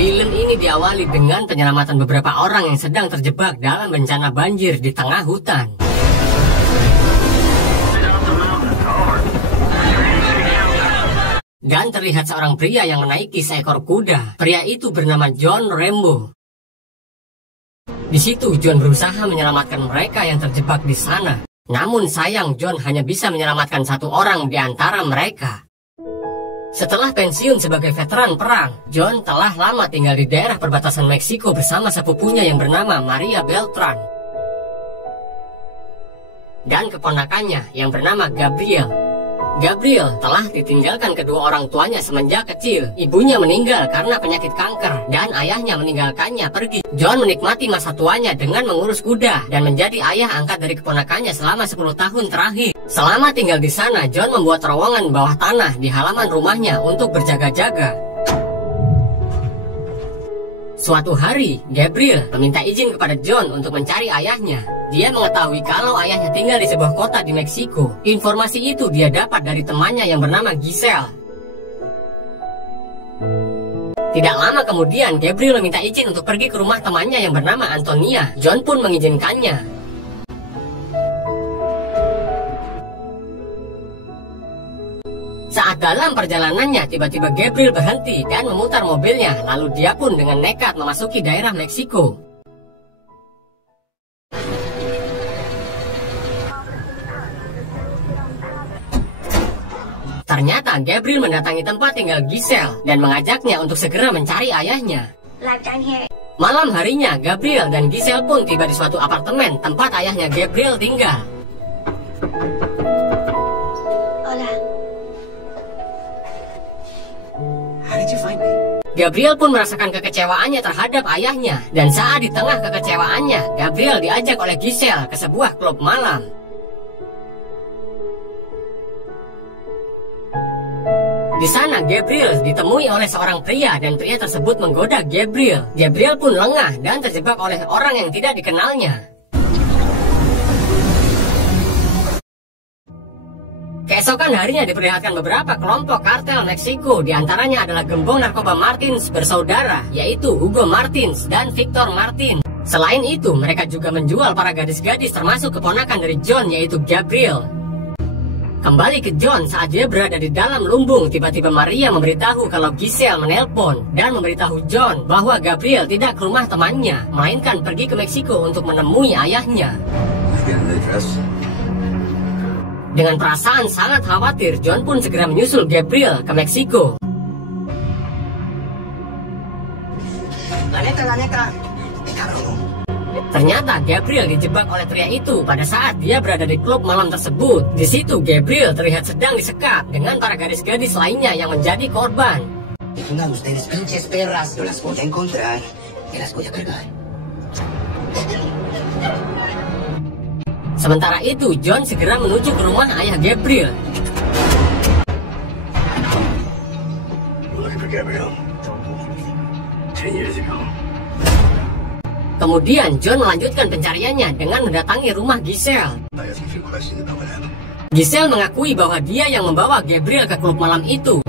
Film ini diawali dengan penyelamatan beberapa orang yang sedang terjebak dalam bencana banjir di tengah hutan. Dan terlihat seorang pria yang menaiki seekor kuda. Pria itu bernama John Rambo. Di situ John berusaha menyelamatkan mereka yang terjebak di sana. Namun sayang, John hanya bisa menyelamatkan satu orang di antara mereka. Setelah pensiun sebagai veteran perang, John telah lama tinggal di daerah perbatasan Meksiko bersama sepupunya yang bernama Maria Beltran dan keponakannya yang bernama Gabriel. Gabriel telah ditinggalkan kedua orang tuanya semenjak kecil. Ibunya meninggal karena penyakit kanker dan ayahnya meninggalkannya pergi. John menikmati masa tuanya dengan mengurus kuda dan menjadi ayah angkat dari keponakannya selama 10 tahun terakhir. Selama tinggal di sana, John membuat terowongan bawah tanah di halaman rumahnya untuk berjaga-jaga. Suatu hari, Gabriel meminta izin kepada John untuk mencari ayahnya. Dia mengetahui kalau ayahnya tinggal di sebuah kota di Meksiko. Informasi itu dia dapat dari temannya yang bernama Giselle. Tidak lama kemudian, Gabriel meminta izin untuk pergi ke rumah temannya yang bernama Antonia. John pun mengizinkannya. Saat dalam perjalanannya, tiba-tiba Gabriel berhenti dan memutar mobilnya. Lalu dia pun dengan nekat memasuki daerah Meksiko. Ternyata Gabriel mendatangi tempat tinggal Giselle dan mengajaknya untuk segera mencari ayahnya. Malam harinya, Gabriel dan Giselle pun tiba di suatu apartemen tempat ayahnya Gabriel tinggal. Gabriel pun merasakan kekecewaannya terhadap ayahnya. Dan saat di tengah kekecewaannya, Gabriel diajak oleh Giselle ke sebuah klub malam. Di sana Gabriel ditemui oleh seorang pria dan pria tersebut menggoda Gabriel. Gabriel pun lengah dan terjebak oleh orang yang tidak dikenalnya. Keesokan harinya diperlihatkan beberapa kelompok kartel Meksiko, diantaranya adalah gembong narkoba Martins bersaudara, yaitu Hugo Martins dan Victor Martin. Selain itu, mereka juga menjual para gadis-gadis termasuk keponakan dari John, yaitu Gabriel. Kembali ke John, saat dia berada di dalam lumbung, tiba-tiba Maria memberitahu kalau Giselle menelpon dan memberitahu John bahwa Gabriel tidak ke rumah temannya, melainkan pergi ke Meksiko untuk menemui ayahnya. Dengan perasaan sangat khawatir, John pun segera menyusul Gabriel ke Meksiko. Ternyata Gabriel dijebak oleh pria itu pada saat dia berada di klub malam tersebut. Di situ Gabriel terlihat sedang disekap dengan para gadis-gadis lainnya yang menjadi korban. Sementara itu, John segera menuju ke rumah ayah Gabriel. Kemudian John melanjutkan pencariannya dengan mendatangi rumah Giselle. Giselle mengakui bahwa dia yang membawa Gabriel ke klub malam itu.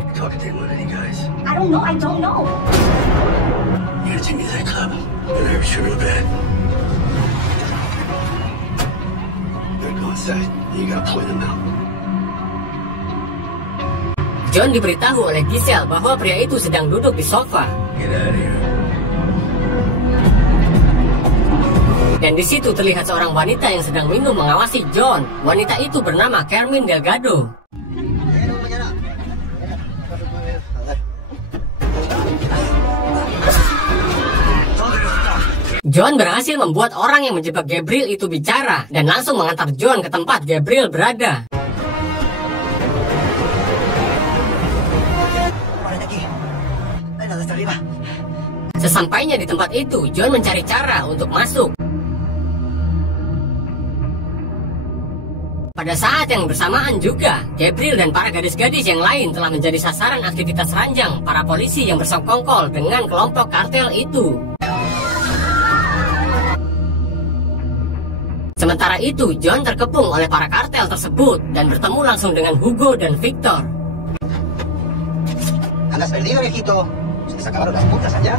John diberitahu oleh Giselle bahwa pria itu sedang duduk di sofa. Dan di situ terlihat seorang wanita yang sedang minum mengawasi John. Wanita itu bernama Carmen Delgado. John berhasil membuat orang yang menjebak Gabriel itu bicara dan langsung mengantar John ke tempat Gabriel berada. Sesampainya di tempat itu, John mencari cara untuk masuk. Pada saat yang bersamaan juga, Gabriel dan para gadis-gadis yang lain telah menjadi sasaran aktivitas ranjang para polisi yang bersekongkol dengan kelompok kartel itu. Sementara itu, John terkepung oleh para kartel tersebut dan bertemu langsung dengan Hugo dan Victor. que se acabaron las putas allá.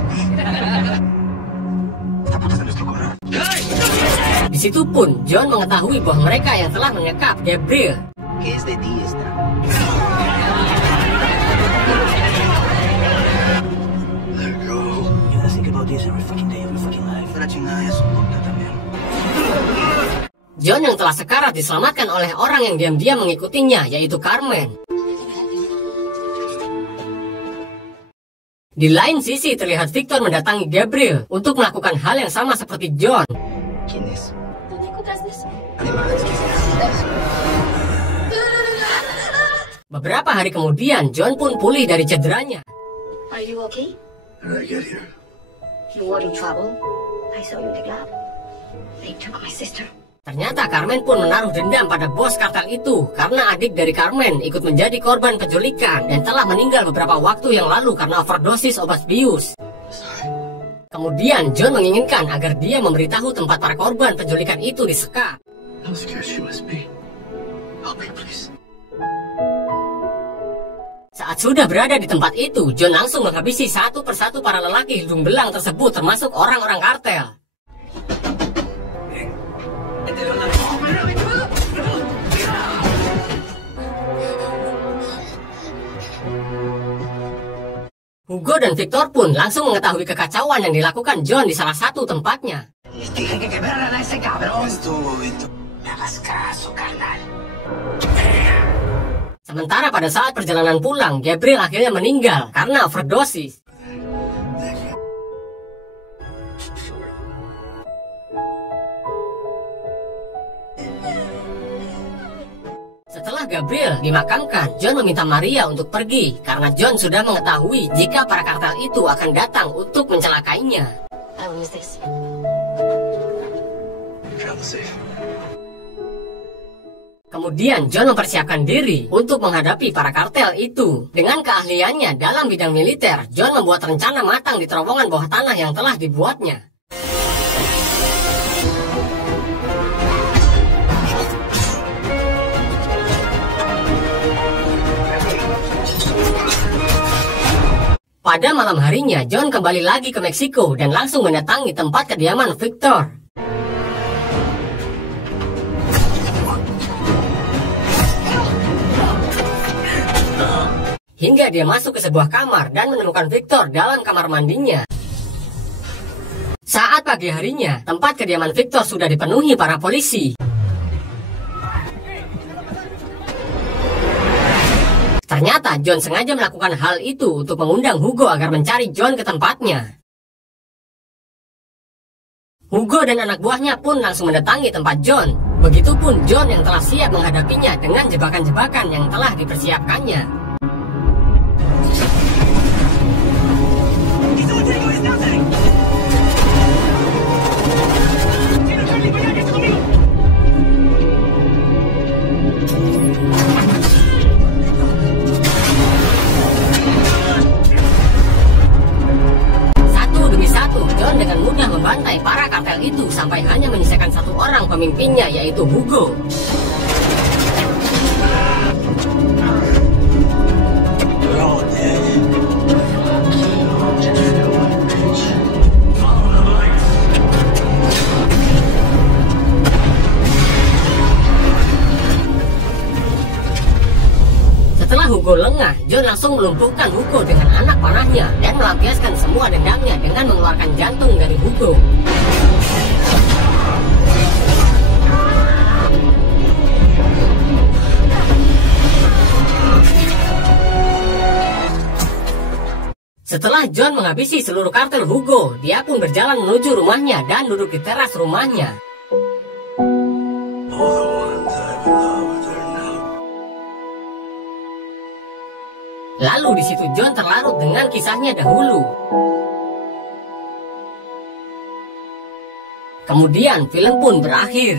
Las putas de nuestro corral. Di situ pun John mengetahui bahwa mereka yang telah mengekap Gabriel. ¿Qué es de ti esta? Let go. You gotta think about this every fucking day of your fucking life. La chingada es un puta también. John yang telah sekarat diselamatkan oleh orang yang diam-diam mengikutinya, yaitu Carmen. Di lain sisi terlihat Victor mendatangi Gabriel untuk melakukan hal yang sama seperti John. ¿Quién es? Beberapa hari kemudian, John pun pulih dari cederanya. Are you okay? How did I get here? You were in trouble. I saw you in the club. They took my sister. Ternyata Carmen pun menaruh dendam pada bos kartel itu karena adik dari Carmen ikut menjadi korban penculikan dan telah meninggal beberapa waktu yang lalu karena overdosis obat bius. Kemudian John menginginkan agar dia memberitahu tempat para korban penculikan itu disekap. How scared she must be. Help me, please. Saat sudah berada di tempat itu, John langsung menghabisi satu persatu para lelaki hidung belang tersebut termasuk orang-orang kartel. Hugo dan Victor pun langsung mengetahui kekacauan yang dilakukan John di salah satu tempatnya. Dije que quebraran a ese cabrón. Estuvo, Vito. Me hagas caso, carnal. Sementara pada saat perjalanan pulang, Gabriel akhirnya meninggal karena overdosis. Setelah Gabriel dimakamkan, John meminta Maria untuk pergi karena John sudah mengetahui jika para kartel itu akan datang untuk mencelakainya. I'll use this. Travel safe. Kemudian John mempersiapkan diri untuk menghadapi para kartel itu. Dengan keahliannya dalam bidang militer, John membuat rencana matang di terowongan bawah tanah yang telah dibuatnya. Pada malam harinya, John kembali lagi ke Meksiko dan langsung mendatangi tempat kediaman Victor. Hingga dia masuk ke sebuah kamar dan menemukan Victor dalam kamar mandinya. Saat pagi harinya, tempat kediaman Victor sudah dipenuhi para polisi. Ternyata John sengaja melakukan hal itu untuk mengundang Hugo agar mencari John ke tempatnya. Hugo dan anak buahnya pun langsung mendatangi tempat John. Begitupun John yang telah siap menghadapinya dengan jebakan-jebakan yang telah dipersiapkannya. John dengan mudah membantai para kartel itu sampai hanya menyisakan satu orang pemimpinnya, yaitu Hugo. Setelah Hugo lengah, John langsung melumpuhkan Hugo dengan anak panahnya dan melampiaskan semua dendamnya dengan mengeluarkan jantung dari Hugo. Setelah John menghabisi seluruh kartel Hugo, dia pun berjalan menuju rumahnya dan duduk di teras rumahnya. Lalu di situ John terlarut dengan kisahnya dahulu. Kemudian film pun berakhir.